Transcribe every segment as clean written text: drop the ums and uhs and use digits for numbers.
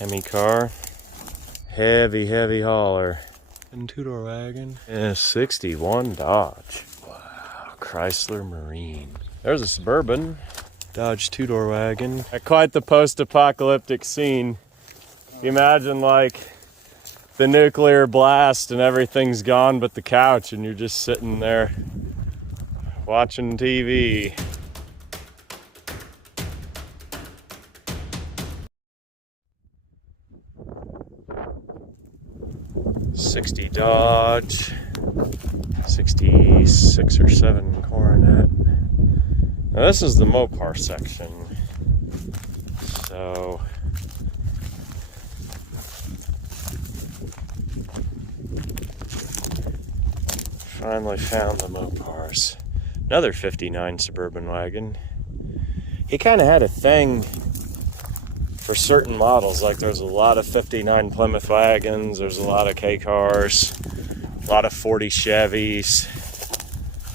Hemi car. Heavy, heavy hauler. And two-door wagon. And a 61 Dodge. Wow, Chrysler Marine. There's a Suburban. Dodge two-door wagon. Quite the post-apocalyptic scene. You imagine like the nuclear blast and everything's gone but the couch, and you're just sitting there watching TV. '60 Dodge, 66 or 7 Coronet. Now this is the Mopar section. So finally found the Mopars. Another 59 Suburban wagon. He kind of had a thing for certain models. Like there's a lot of 59 Plymouth wagons, there's a lot of K cars, a lot of 40 Chevys,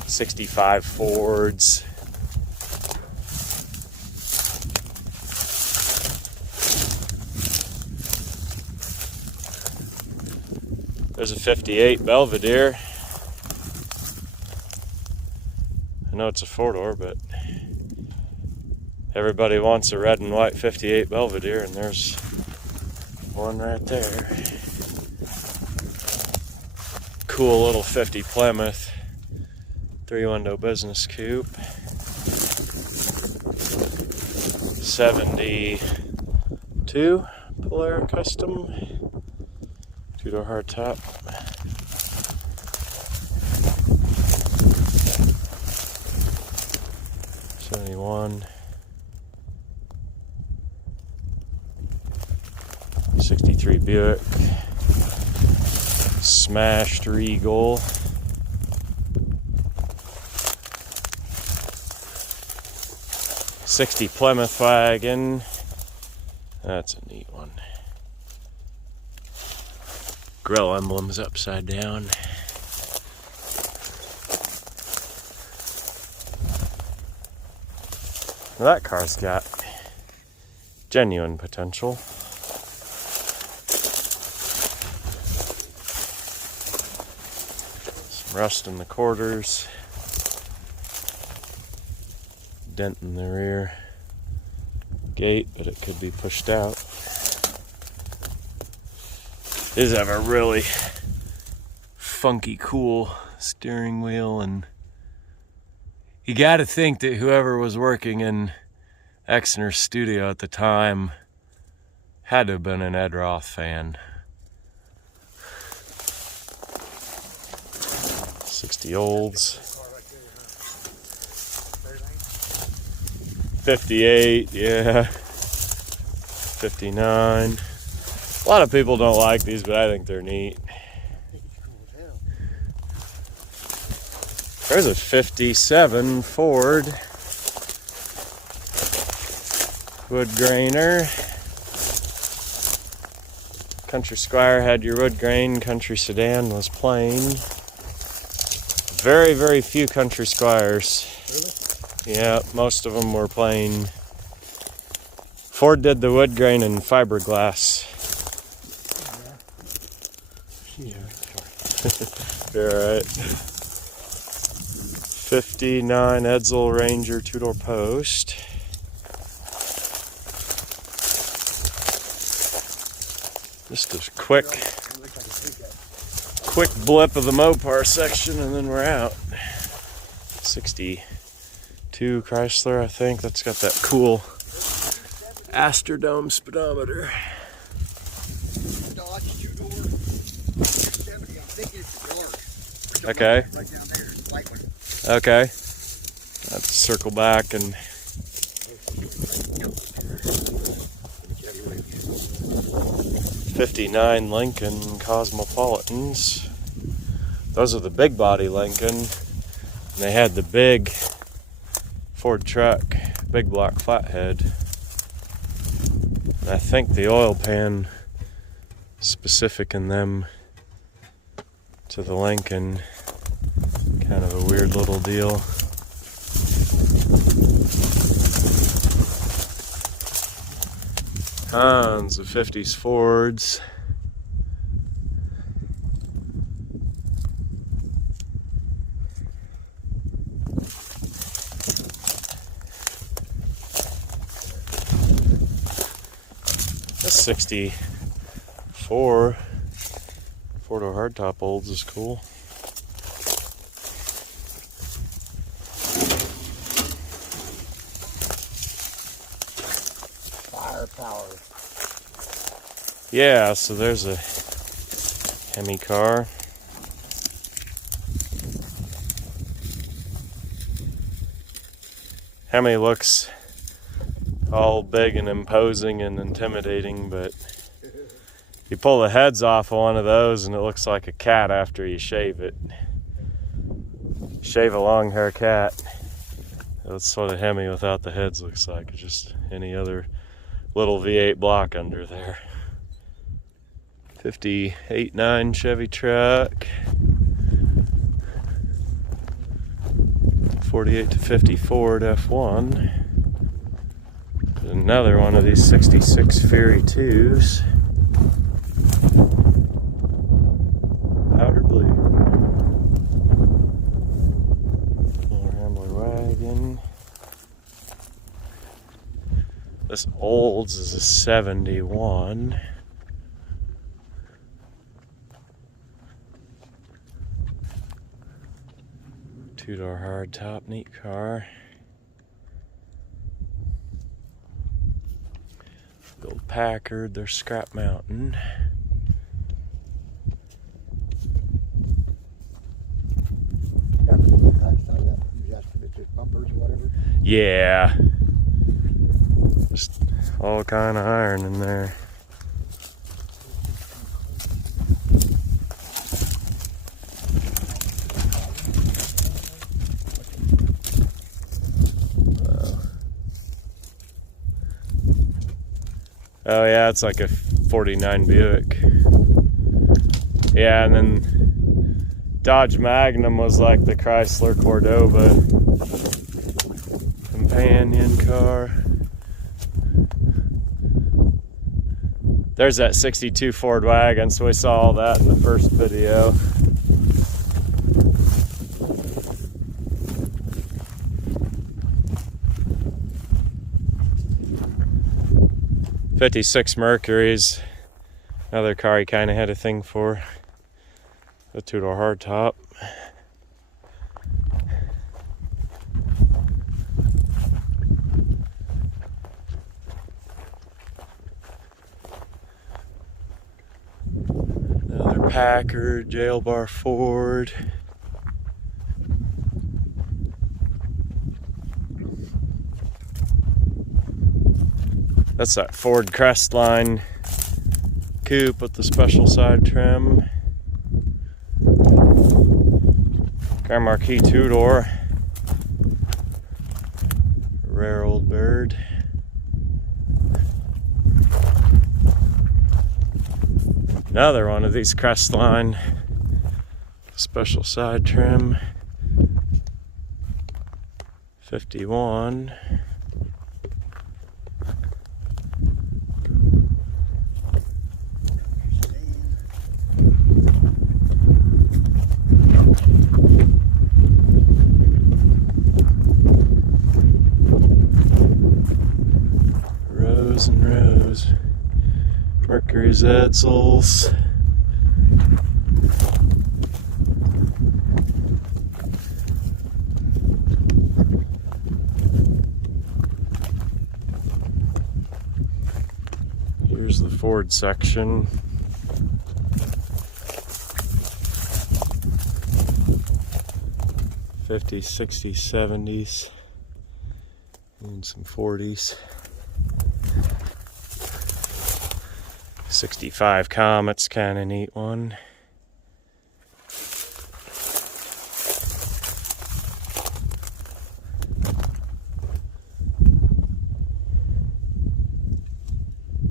65 Fords. There's a 58 Belvedere. I know it's a four-door, but everybody wants a red and white 58 Belvedere, and there's one right there. Cool little 50 Plymouth 3-window business coupe. 72 Polara Custom. Two-door hardtop. '71. 63 Buick. Smashed Regal. '60 Plymouth wagon. That's a neat one. Grill emblems upside down. Well, that car's got genuine potential. Some rust in the quarters. Dent in the rear gate, but it could be pushed out. These have a really funky, cool steering wheel, and you gotta think that whoever was working in Exner's studio at the time had to have been an Ed Roth fan. 60 Olds. 58, yeah. 59. A lot of people don't like these, but I think they're neat. There's a 57 Ford wood grainer. Country Squire had your wood grain, Country Sedan was plain. Very, very few Country Squires. Really? Yeah, most of them were plain. Ford did the wood grain and fiberglass. You're alright. 59 Edsel Ranger two-door post. Just a quick blip of the Mopar section, and then we're out. 62 Chrysler, I think. That's got that cool Astrodome speedometer. Okay. Right down there, white one. Okay. Let's circle back and. '59 Lincoln Cosmopolitans. Those are the big body Lincoln. And they had the big Ford truck, big block flathead. And I think the oil pan specific in them to the Lincoln. Kind of a weird little deal. Tons of 50s Fords. This 64 four-door hardtop olds is cool. Firepower. Yeah, so there's a Hemi car. Hemi looks all big and imposing and intimidating, but you pull the heads off of one of those and it looks like a cat after you shave it. Shave a long hair cat. That's what a Hemi without the heads looks like. It's just any other little V8 block under there. 58.9 Chevy truck. 48 to 50 Ford F1. Another one of these 66 Fury 2s. Powder blue. Rambler wagon. This Olds is a 71. Two-door hardtop, neat car. Old Packard, they're Scrap Mountain. Yeah. Just all kind of iron in there. Oh yeah, it's like a 49 Buick. Yeah, and then Dodge Magnum was like the Chrysler Cordoba companion car. There's that 62 Ford wagon, so we saw all that in the first video. '56 Mercury's another car he kind of had a thing for. The two-door hardtop. Another Packard, jail bar Ford. That's that Ford Crestline coupe with the special side trim. Car Marquis two-door. Rare old bird. Another one of these Crestline special side trim. 51. And rows. Mercury's Edsels. Here's the Ford section. '50s, '60s, '70s, and some '40s. 65 Comet's kind of neat one.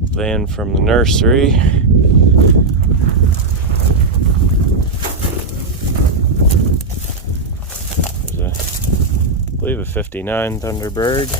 Van from the nursery. There's I believe a 59 Thunderbird.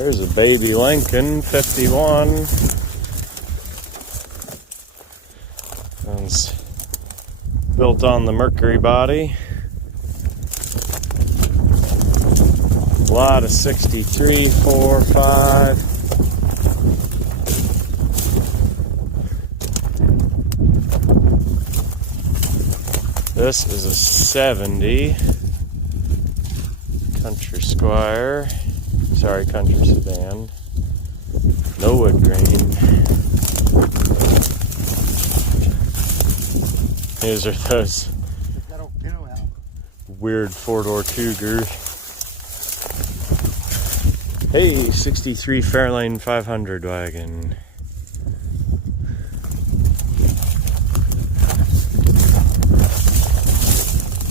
There's a baby Lincoln 51. It's built on the Mercury body. A lot of 63, 4, 5. This is a 70 Country Squire. Sorry, Country Sedan. No wood grain. These are those weird four-door Cougars. Hey, 63 Fairlane 500 wagon.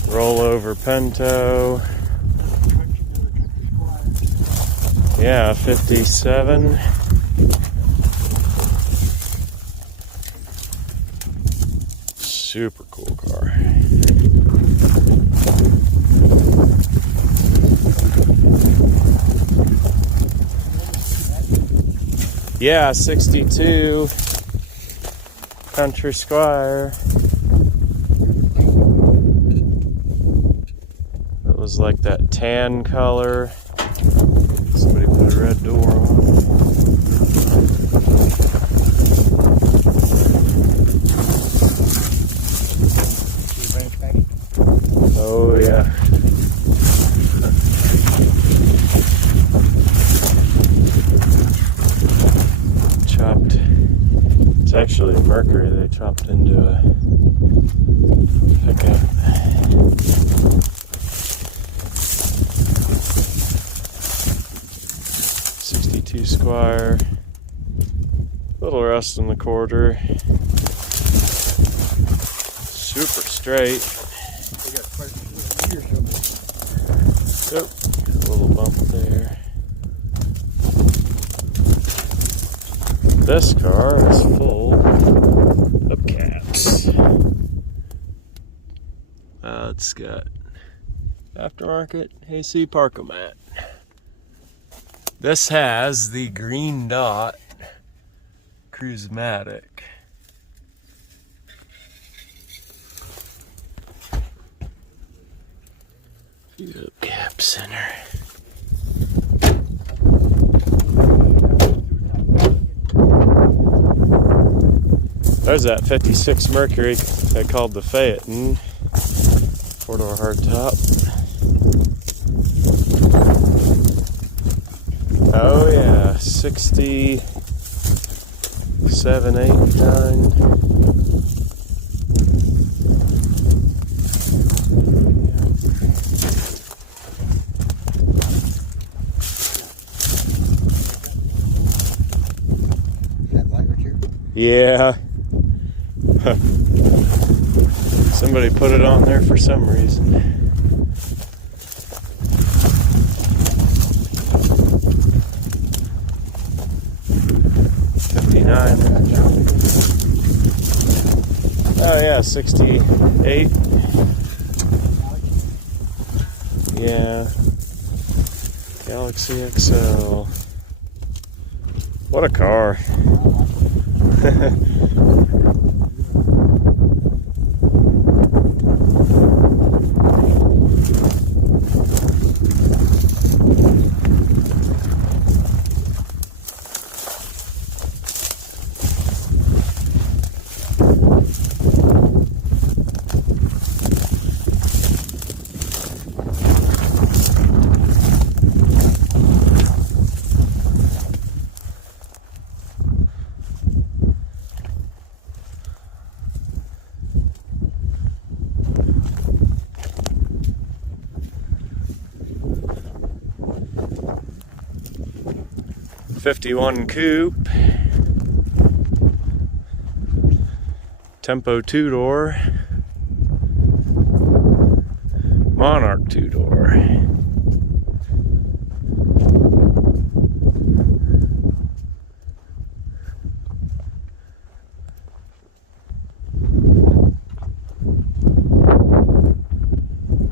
Rollover Pinto. Yeah, 57. Super cool car. Yeah, 62 Country Squire. It was like that tan color. Somebody put a red door on. Oh yeah. Chopped. It's actually a Mercury they chopped into a pickup. Squire, little rust in the quarter, super straight. Yep, a little bump there. This car is full of cats. It's got aftermarket AC Parkomat. This has the green dot Cruise-matic. Cap center. There's that 56 Mercury they called the Phaeton. Four-door hardtop. Oh yeah, 67, 8, 9. That light right here? Yeah. Somebody put it on there for some reason. Oh yeah, 68. Yeah. Galaxy XL. What a car. '51 coupe, Tempo 2-door, Monarch 2-door.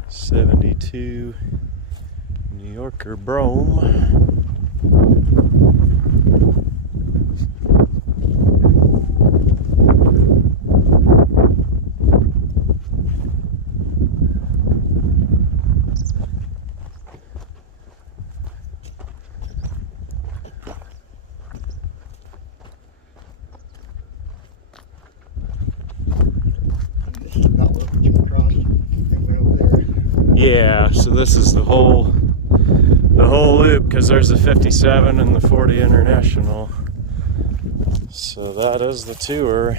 '72 New Yorker Brougham. Yeah, so this is the whole loop, because there's the 57 and the 40 International. So that is the tour.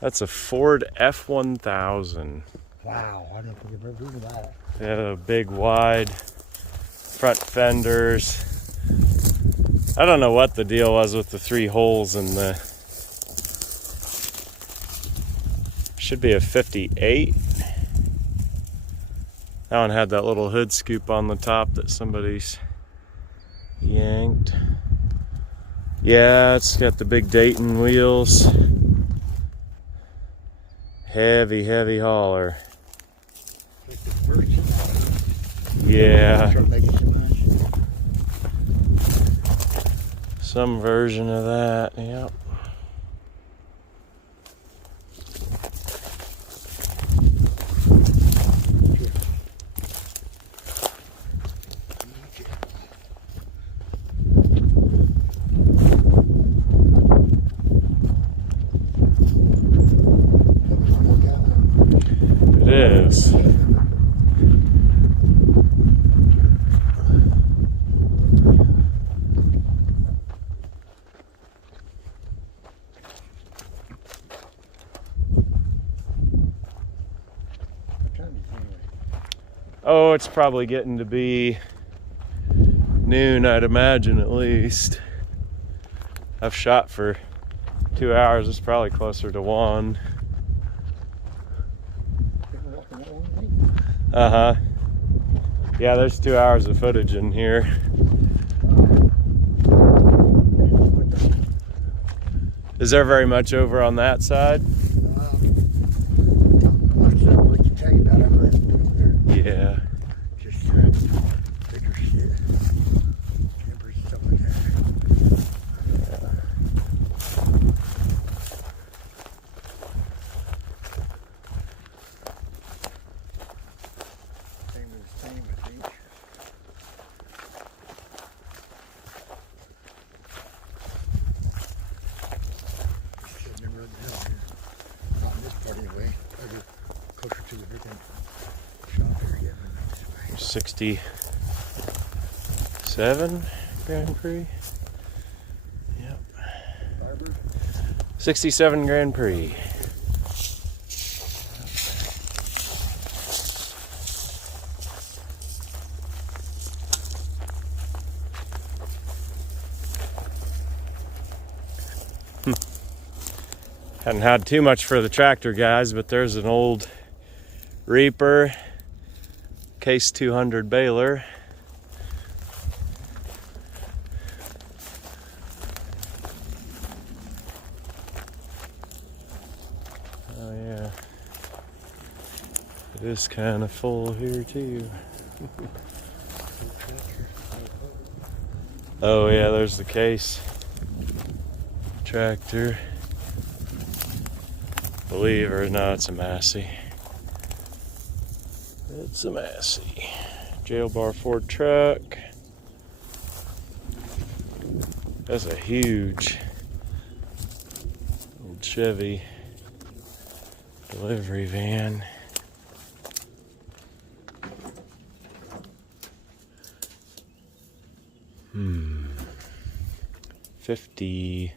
That's a Ford F-1000. Wow, I don't think I've ever heard of that. Yeah, big wide front fenders. I don't know what the deal was with the 3 holes in the... Should be a 58. That one had that little hood scoop on the top that somebody's yanked. Yeah, it's got the big Dayton wheels. Heavy, heavy hauler. Yeah. Some version of that, yep. It is. Oh, it's probably getting to be noon, I'd imagine, at least. I've shot for 2 hours. It's probably closer to 1. Uh-huh. Yeah, there's 2 hours of footage in here. Is there very much over on that side? Yeah. Just bigger shit. Campers, stuff like that. Yeah. Same as the same, I think. Should never have been here. Not in this part anyway. I go closer to the freaking shop area. 67 Grand Prix. Yep. 67 Grand Prix. Hadn't had too much for the tractor guys, but there's an old Reaper Case 200 baler. Oh yeah, it is kind of full here too. Oh yeah, there's the Case tractor. Believe it or not, it's a Massey. It's a Massey. Jail bar Ford truck. That's a huge old Chevy delivery van. Hmm. 50.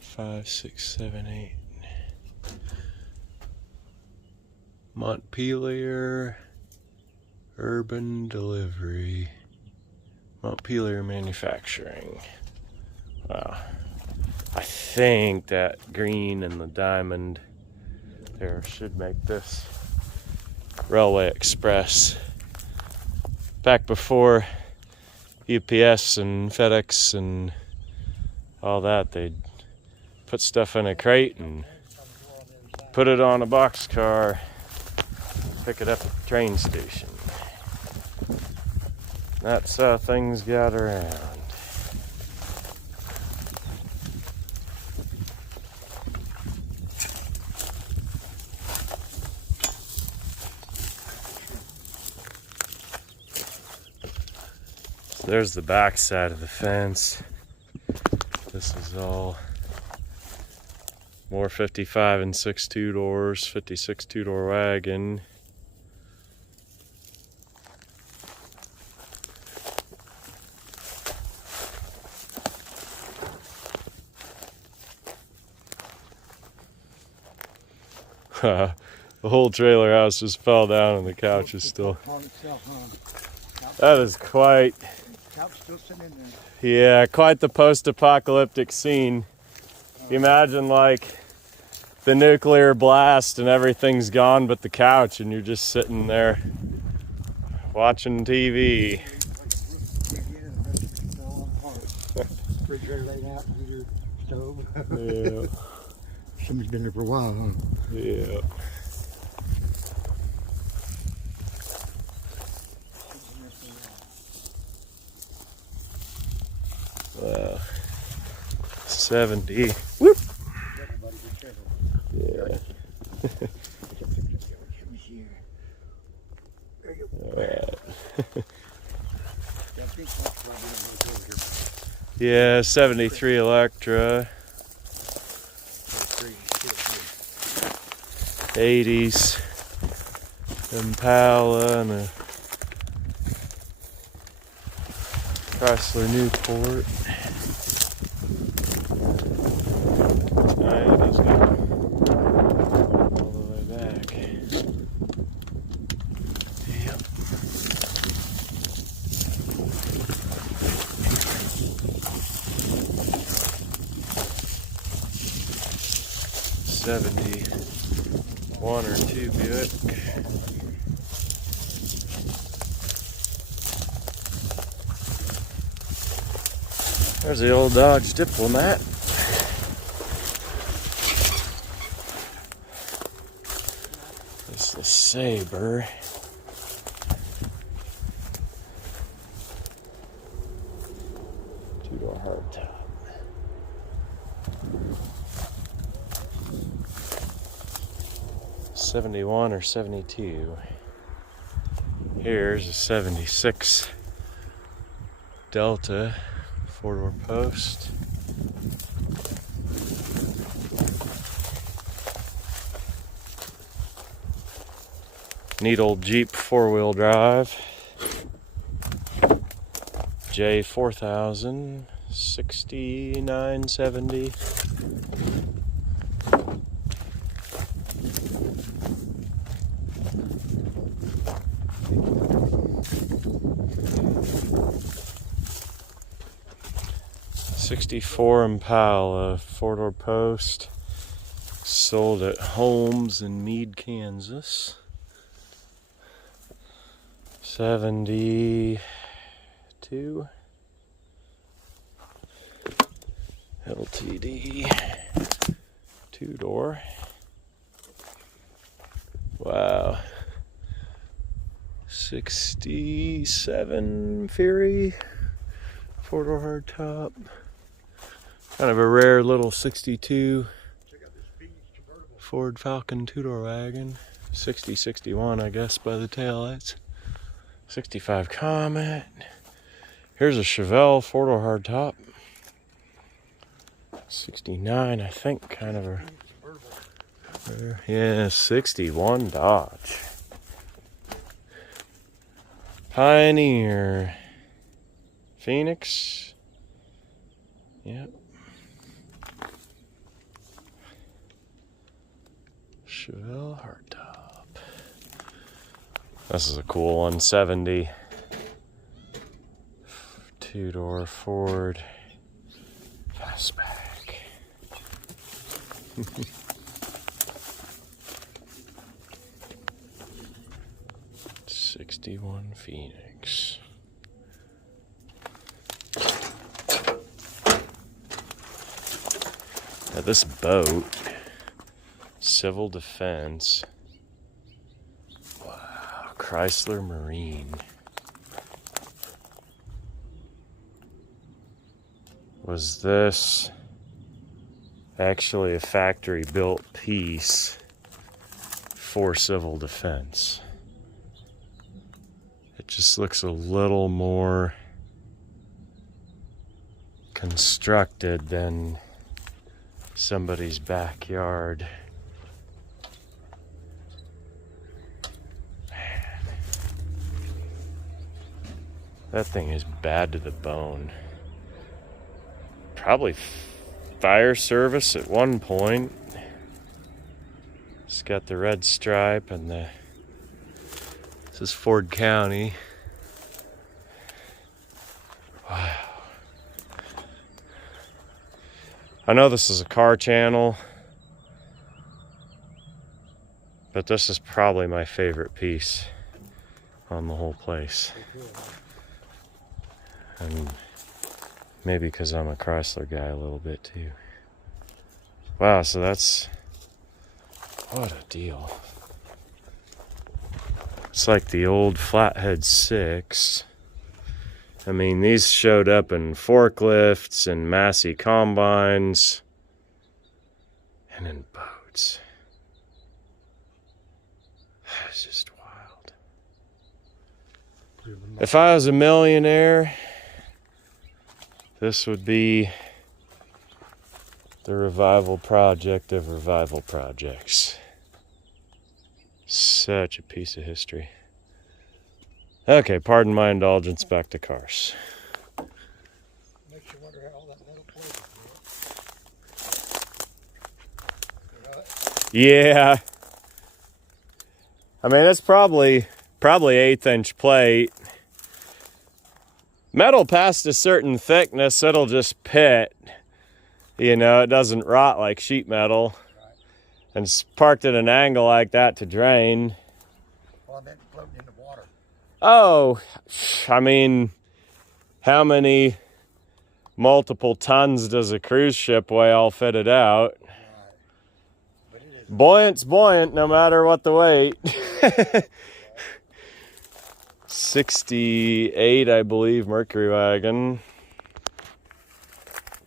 5, 6, 7, 8. Montpelier Urban Delivery. Montpelier Manufacturing. Wow. I think that green and the diamond there should make this Railway Express. Back before UPS and FedEx and all that, they'd put stuff in a crate and put it on a boxcar, pick it up at the train station. That's how things got around. So there's the back side of the fence. This is all more 55 and 6 two-doors, 56 two-door wagon. The whole trailer house just fell down and the couch is still... That is quite... Yeah, quite the post-apocalyptic scene. You imagine like the nuclear blast and everything's gone but the couch and you're just sitting there watching TV. Refrigerator laid out, heater, stove. Yeah. Somebody's been there for a while, huh? Yeah. Wow. 70. Whoop. Yeah. Alright. Yeah, 73 Electra. 80s Impala and a Chrysler Newport. It does go all the way back. Yep. '71 or 2 Buick. There's the old Dodge Diplomat. This is the Sabre. Two-door hardtop. '71 or '72. Here's a '76 Delta. 4-door post. Neat old Jeep 4-wheel drive. J4000, 6970. '64 Impala, 4-door post, sold at Holmes in Meade, Kansas. 72 LTD, 2-door. Wow. 67 Fury, 4-door hardtop. Kind of a rare little 62 Ford Falcon 2-door wagon. 61, I guess, by the taillights. 65 Comet. Here's a Chevelle 4-door hardtop. 69, I think, kind of a... Yeah, 61 Dodge. Pioneer. Phoenix. Yep. Chevelle hardtop. This is a cool one. 70 2-door Ford fastback. 61 Phoenix. Now this boat Civil defense. Wow, Chrysler Marine. Was this actually a factory built piece for civil defense? It just looks a little more constructed than somebody's backyard. Man, that thing is bad to the bone. Probably fire service at one point. It's got the red stripe and the... This is Ford County. Wow. I know this is a car channel, but this is probably my favorite piece on the whole place. And maybe because I'm a Chrysler guy a little bit too. Wow, so that's... What a deal. It's like the old Flathead 6. I mean, these showed up in forklifts and Massey combines and in boats. It's just wild. If I was a millionaire, this would be the revival project of revival projects. Such a piece of history. Okay, pardon my indulgence, back to cars. Makes you wonder how all that metal plated through it. Yeah. I mean, it's probably 1/8-inch plate. Metal past a certain thickness, it'll just pit. You know, it doesn't rot like sheet metal. Right. And it's parked at an angle like that to drain. Well, I meant floating in the water. Oh, I mean, how many multiple tons does a cruise ship weigh all fitted out? Right. But it is. Buoyant's buoyant no matter what the weight. 68, I believe, Mercury wagon.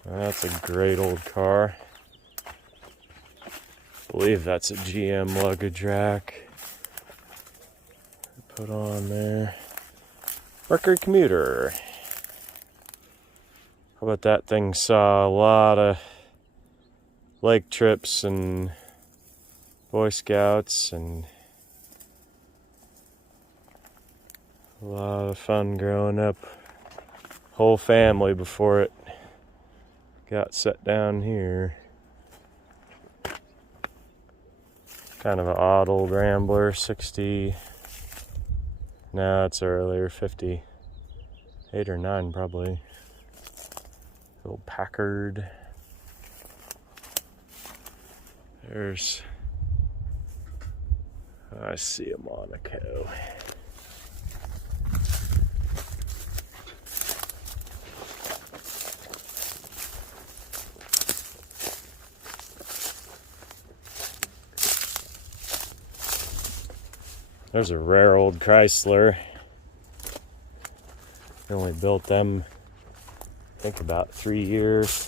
That's a great old car. I believe that's a GM luggage rack. Put on there. Mercury commuter. How about that thing saw a lot of lake trips and Boy Scouts and a lot of fun growing up. Whole family before it got set down here. Kind of an odd old Rambler, 60. No, it's earlier, 58 or 9 probably. Little Packard. There's, I see a Monaco. There's a rare old Chrysler. They only built them, I think, about 3 years.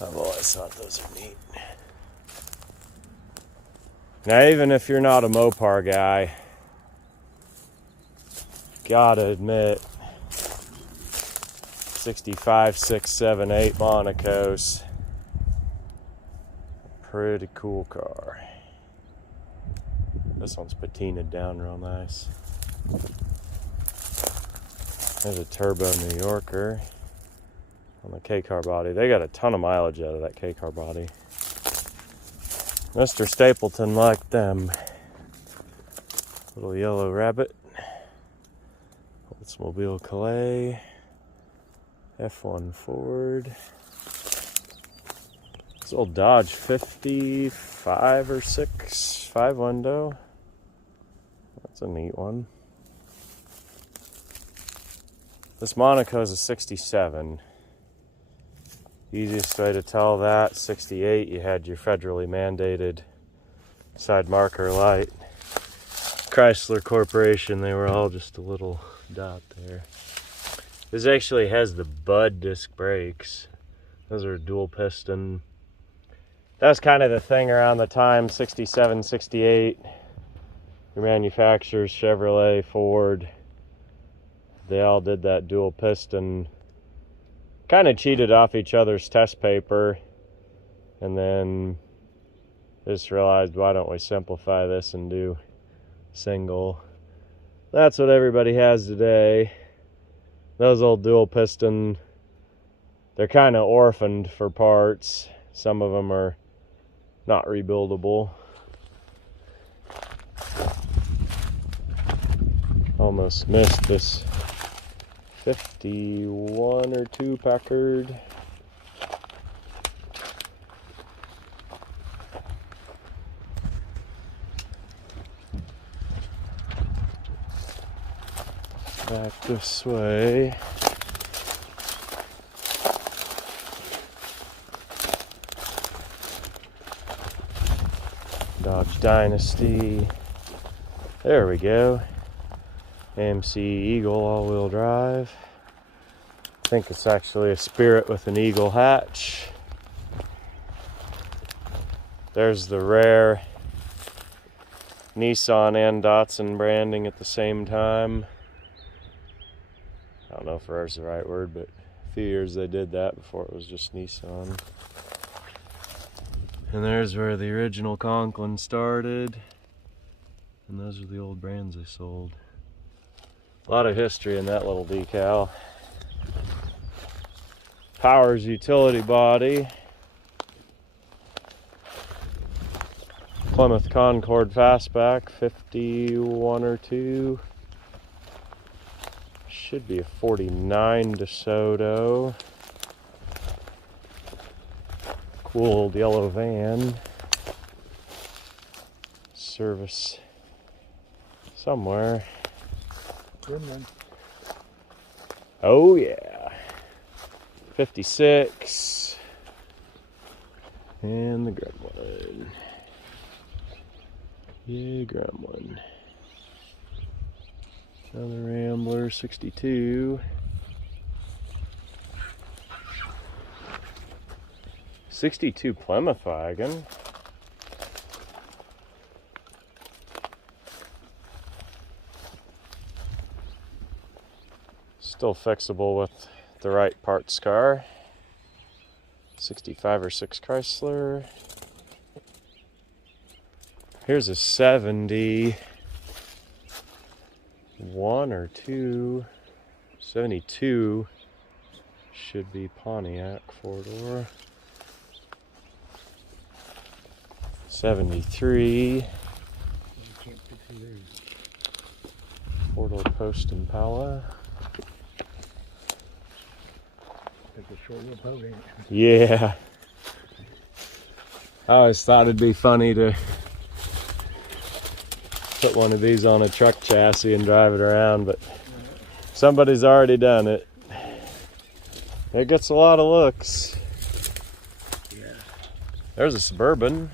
I've always thought those are neat. Now, even if you're not a Mopar guy, gotta admit, 65, 6, 7, 8 Monacos, pretty cool car. This one's patinaed down real nice. There's a turbo New Yorker on the K-car body. They got a ton of mileage out of that K-car body. Mr. Stapleton liked them. Little yellow rabbit. Oldsmobile Calais. F1 Ford. This old Dodge 55 or 6, 5 window. That's a neat one. This Monaco is a 67. Easiest way to tell that, 68, you had your federally mandated side marker light. Chrysler Corporation, they were all just a little dot there. This actually has the Bud disc brakes. Those are dual piston. That was kind of the thing around the time, 67, 68. Your manufacturers, Chevrolet, Ford, they all did that dual piston. Kind of cheated off each other's test paper, and then just realized, why don't we simplify this and do single? That's what everybody has today. Those old dual piston, they're kind of orphaned for parts. Some of them are not rebuildable. Almost missed this 51 or 2 Packard. Back this way. Dodge Dynasty. There we go. AMC Eagle all-wheel drive. I think it's actually a Spirit with an Eagle hatch. There's the rare Nissan and Datsun branding at the same time. I don't know if rare is the right word, but a few years they did that before it was just Nissan. And there's where the original Conklin started. And those are the old brands they sold. A lot of history in that little decal. Powers utility body. Plymouth Concord fastback, 51 or 2. Should be a 49 DeSoto. Cool old yellow van. Service somewhere. Gremlin. Oh yeah. 56. And the Gremlin. Yeah, Gremlin. Another Rambler, 62. 62 Plymouth wagon. Still fixable with the right parts car. 65 or 6 Chrysler. Here's a 71 or 2. 72 should be Pontiac 4-door. 73. 4-door Post Impala. It's a short wheel boat, ain't it? Yeah. I always thought it'd be funny to put one of these on a truck chassis and drive it around, but somebody's already done it. It gets a lot of looks. Yeah. There's a Suburban.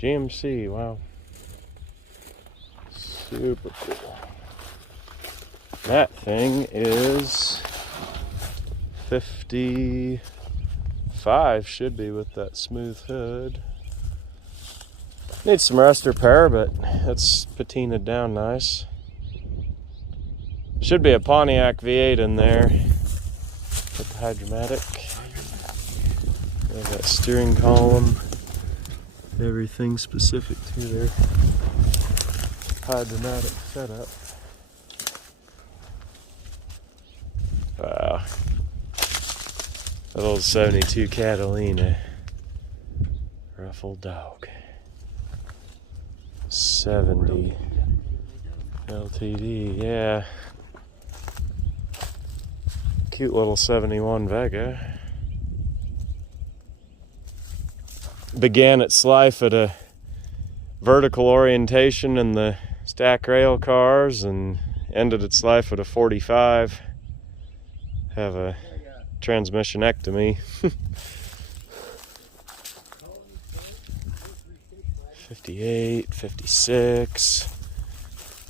GMC, wow. Super cool. That thing is 55, should be, with that smooth hood. Needs some rust repair, but it's patinaed down nice. Should be a Pontiac V8 in there with the hydromatic. There's that steering column. Everything specific to their hydromatic setup. Wow. That old 72 Catalina. Ruffled dog. 70 LTD, yeah. Cute little 71 Vega. Began its life at a vertical orientation in the stack rail cars, and ended its life at a 45. Have a transmissionectomy. 58, 56,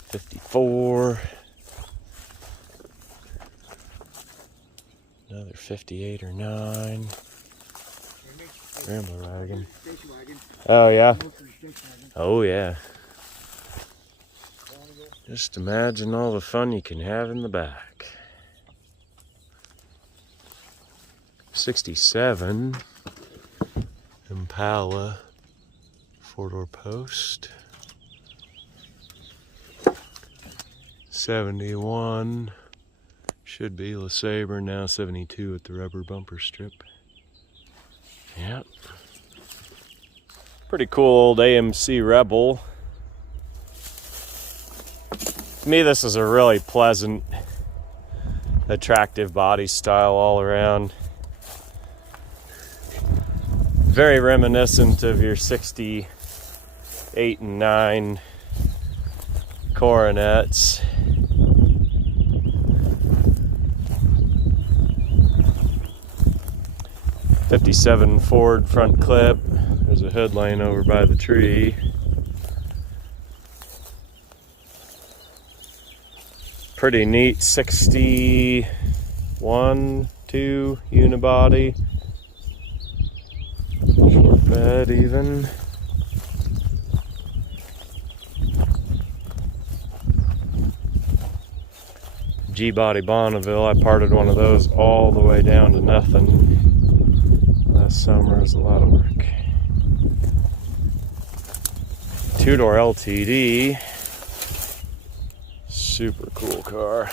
54. Another 58 or 9. Grandma wagon. Oh yeah. Oh yeah. Just imagine all the fun you can have in the back. 67 Impala 4-door post. 71 should be LeSabre, now 72 with the rubber bumper strip. Yep. Pretty cool old AMC Rebel. To me, this is a really pleasant, attractive body style all around. Very reminiscent of your 68 and 9 Coronets. '57 Ford front clip. There's a hood laying over by the tree. Pretty neat 61, 2 unibody. Short bed even. G-body Bonneville. I parted one of those all the way down to nothing. Last summer was a lot of work. 2-door LTD. Super cool car.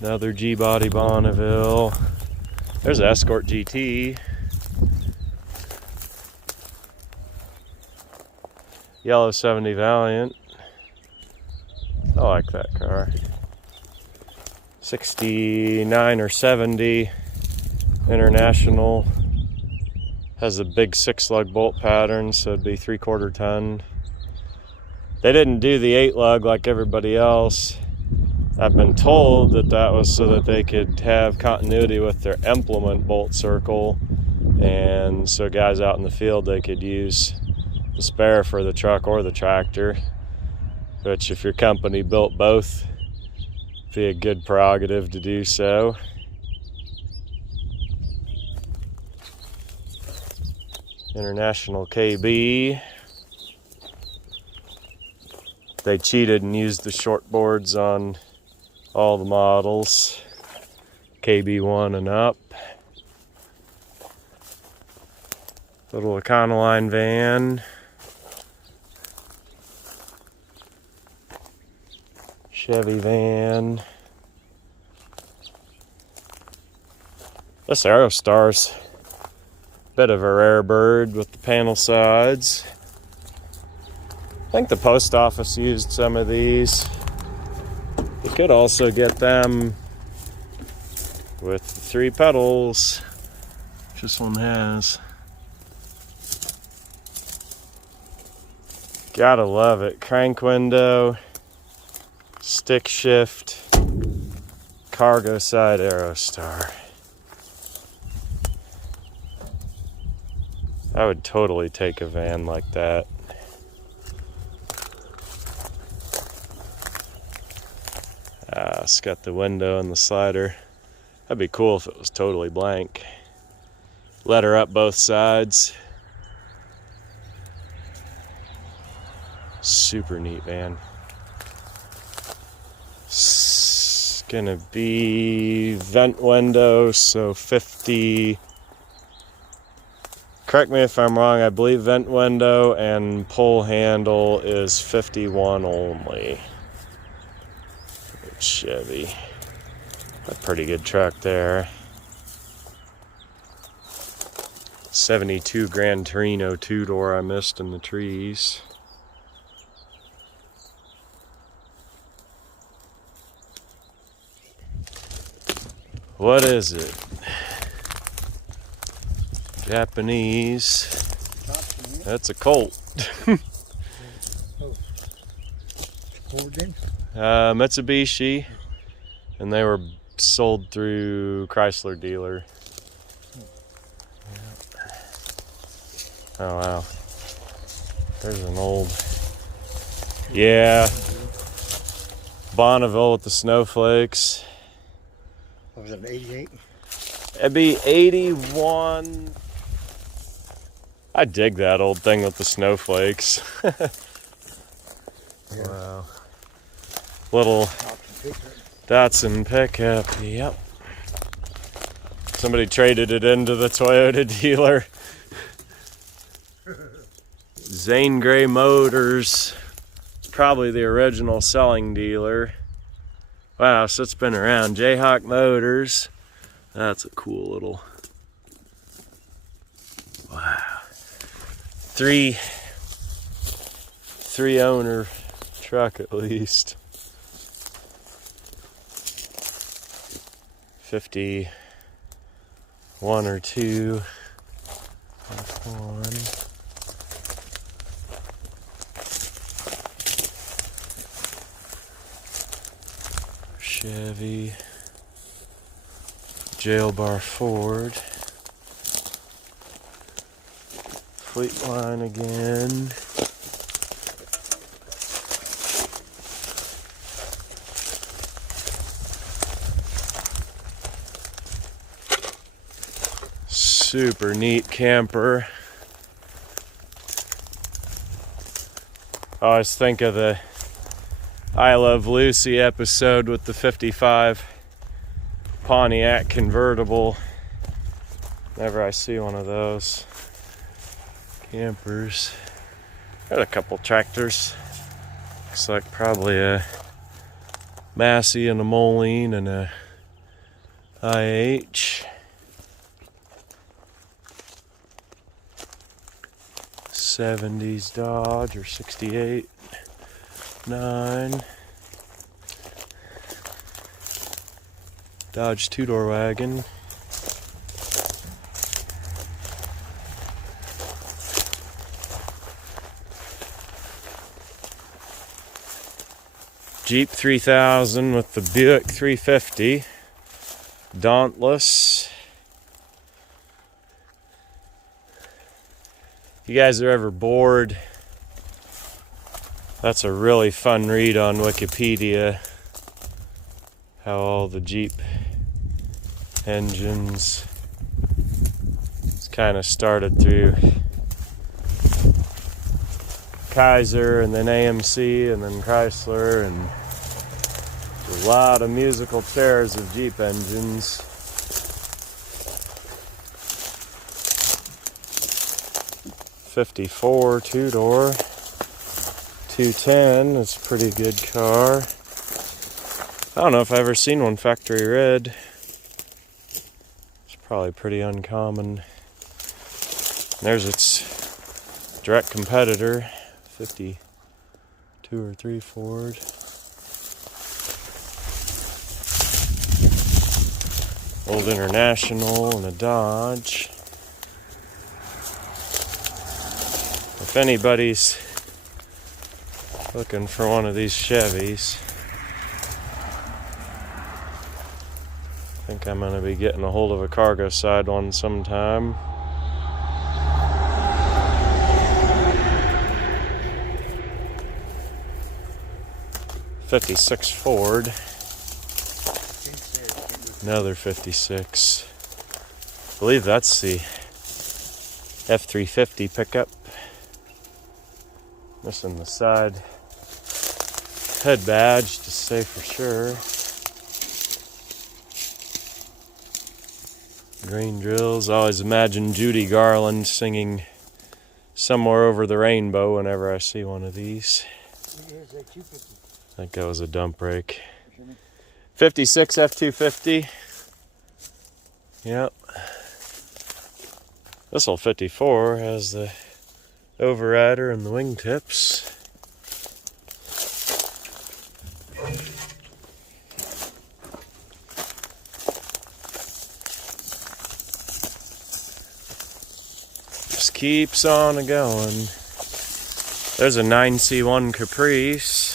Another G-body Bonneville. There's an Escort GT. Yellow 70 Valiant. I like that car. 69 or 70 International. Has a big 6-lug bolt pattern, so it'd be 3/4 ton. They didn't do the 8-lug like everybody else. I've been told that that was so that they could have continuity with their implement bolt circle, and so guys out in the field, they could use the spare for the truck or the tractor, which if your company built both, it'd be a good prerogative to do so. International KB. They cheated and used the short boards on all the models. KB1 and up. Little Econoline van. Chevy van. This Aerostar's bit of a rare bird with the panel sides. I think the post office used some of these. You could also get them with the 3 pedals, which this one has. Gotta love it. Crank window, stick shift, cargo side Aerostar. I would totally take a van like that. It's got the window and the slider. That'd be cool if it was totally blank. Letter up both sides. Super neat van. It's gonna be vent window, so 50. Correct me if I'm wrong, I believe vent window and pull handle is 51 only. Chevy. A pretty good truck there. 72 Gran Torino 2-door I missed in the trees. What is it? Japanese. That's a Colt. Oh. Ford then? Mitsubishi. And they were sold through Chrysler dealer. Oh wow. There's an old, yeah, Bonneville with the snowflakes. What was it, an 88? It'd be 81. I dig that old thing with the snowflakes. Yeah. Wow. Little Datsun pickup, yep. Somebody traded it into the Toyota dealer. Zane Gray Motors, probably the original selling dealer. Wow, so it's been around. Jayhawk Motors. That's a cool little, wow. Three owner truck at least. 51 or 2. F1. Chevy. Jail Bar Ford. Fleet Line again. Super neat camper. I always think of the I Love Lucy episode with the 55 Pontiac convertible. Whenever I see one of those campers. Got a couple tractors. Looks like probably a Massey and a Moline and a IH. 70s Dodge or 68 9. Dodge two-door wagon. Jeep 3000 with the Buick 350. Dauntless. If you guys are ever bored, that's a really fun read on Wikipedia. How all the Jeep engines, it's kind of started through Kaiser and then AMC and then Chrysler, and a lot of musical chairs of Jeep engines. '54 two-door, 210. It's a pretty good car. I don't know if I've ever seen one factory red. It's probably pretty uncommon. There's its direct competitor, 52 or 3 Ford. Old International and a Dodge. If anybody's looking for one of these Chevys, I think I'm going to be getting a hold of a cargo side one sometime. '56 Ford. Another 56. I believe that's the F350 pickup. Missing the side head badge to say for sure. Green drills. I always imagine Judy Garland singing Somewhere Over the Rainbow whenever I see one of these. I think that was a dump brake. 56 F250. Yep. This old 54 has the overrider and the wingtips. Just keeps on going. There's a 9C1 Caprice.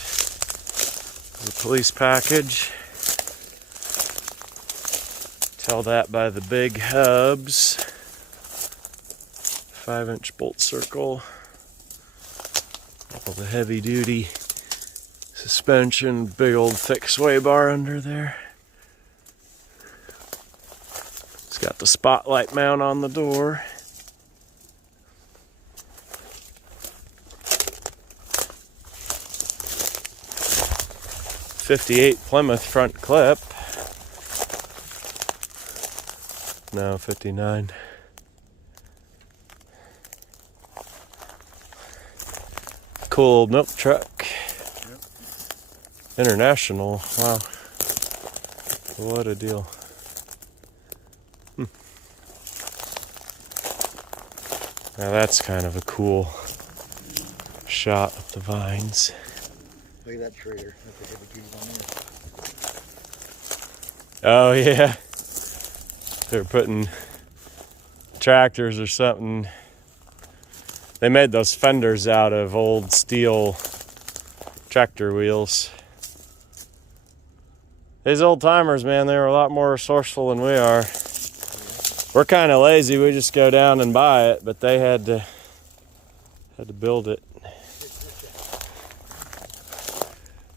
The police package. Tell that by the big hubs. 5-inch bolt circle. All the heavy duty suspension, big old thick sway bar under there. It's got the spotlight mount on the door. '58 Plymouth front clip. No, 59. Cool old milk truck. Yep. International. Wow. What a deal. Now that's kind of a cool shot of the vines. Look at that trailer. That's a heavy duty one there. Oh yeah. They're putting tractors or something. They made those fenders out of old steel tractor wheels. These old timers, man, they were a lot more resourceful than we are. We're kind of lazy. We just go down and buy it, but they had to build it.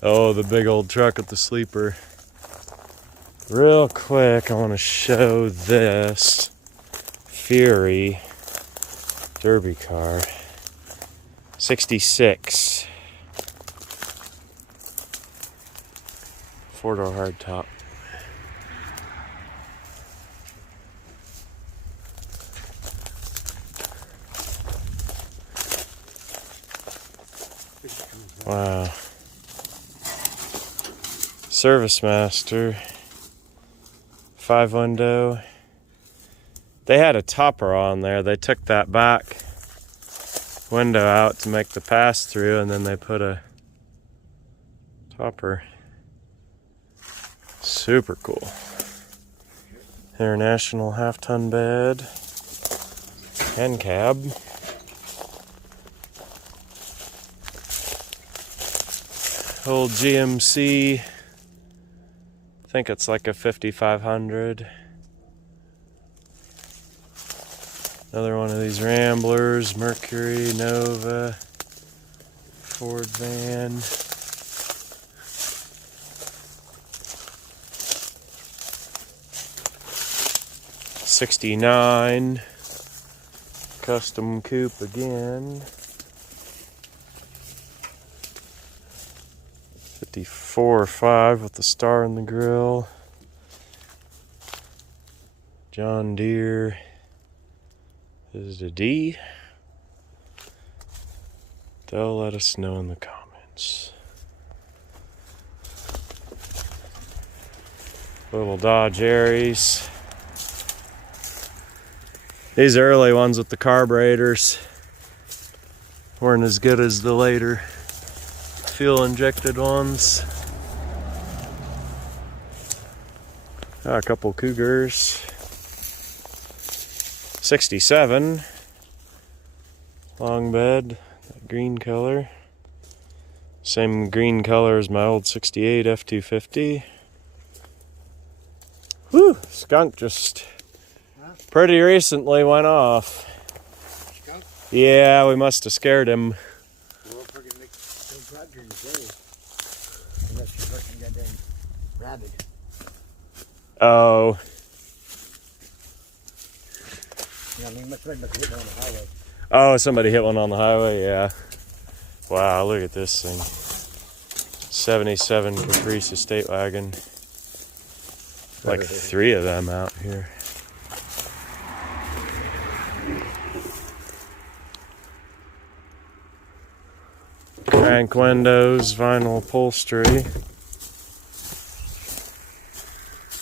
Oh, the big old truck with the sleeper. Real quick, I want to show this Fury Derby car. 66. 4-door hardtop. Wow. Service Master. 5-window. They had a topper on there. They took that back window out to make the pass through, and then they put a topper. Super cool. International half-ton bed and cab. Old GMC. I think it's like a 5500. Another one of these Ramblers, Mercury, Nova, Ford van. '69 custom coupe again. 54 or 5 with the star in the grill. John Deere. Is it a D? They'll let us know in the comments. Little Dodge Aries. These early ones with the carburetors weren't as good as the later fuel injected ones. A couple Cougars. 67 long bed, that green color, same green color as my old 68 F250. Whew, skunk just pretty recently went off. Skunk? Yeah, we must have scared him. Well, if we're gonna make no tractor in the day, unless you're fucking goddamn rabid. Oh. You know what I mean? Must have been hit on the highway. Oh, somebody hit one on the highway, yeah. Wow, look at this thing. 77 Caprice estate wagon. Like 3 of them out here. Crank windows, vinyl upholstery.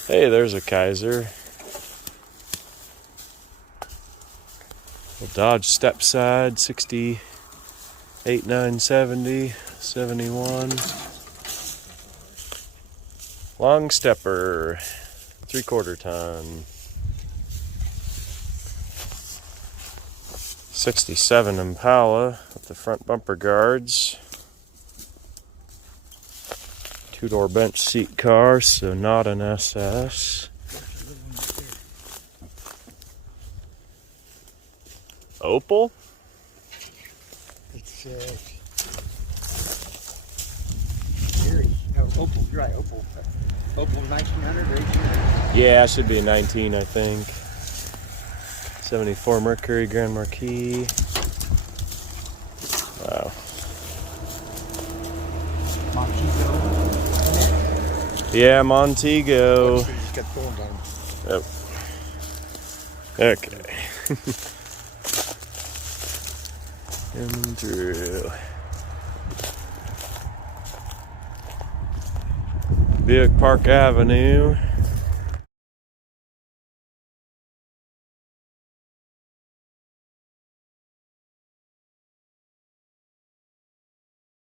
Hey, there's a Kaiser. A Dodge Stepside, 68 970, 71. Long stepper, 3/4 ton. 67 Impala with the front bumper guards. Two-door bench seat car, so not an SS. Opal? It's Gary. No, Opal. You're right, Opal. Opal 1900 or 1800? Yeah, it should be a 19, I think. 74 Mercury Grand Marquis. Wow. Montego. Yeah, Montego. So you just got thorns on them. Oh. Okay. Coming through. Buick Park Avenue.